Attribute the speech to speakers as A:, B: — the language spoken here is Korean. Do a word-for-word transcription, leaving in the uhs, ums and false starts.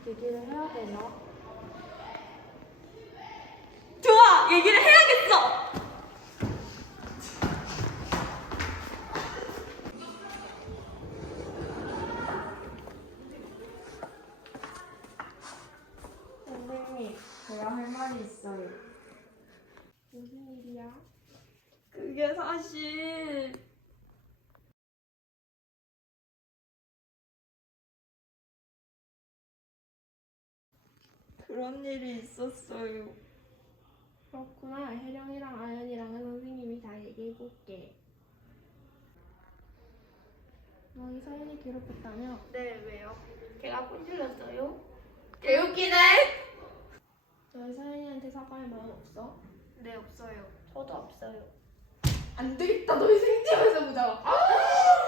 A: 얘기를 해야 되나?
B: 좋아! 얘기를 해야겠어!
A: 선생님, 제가 할 말이 있어요. 무슨 일이야?
B: 그게 사실 그런 일이 있었어요.
A: 그렇구나. 혜령이랑 아연이랑은 선생님이 다 얘기해볼게. 너희 서연이 괴롭혔다며?
B: 네, 왜요? 걔가 꼰질렀어요?
C: 개웃기네.
A: 너희 서연이한테 사과할 마음 없어?
B: 네, 없어요. 저도 없어요.
C: 안 되겠다. 너희 생집에서 보자. 아!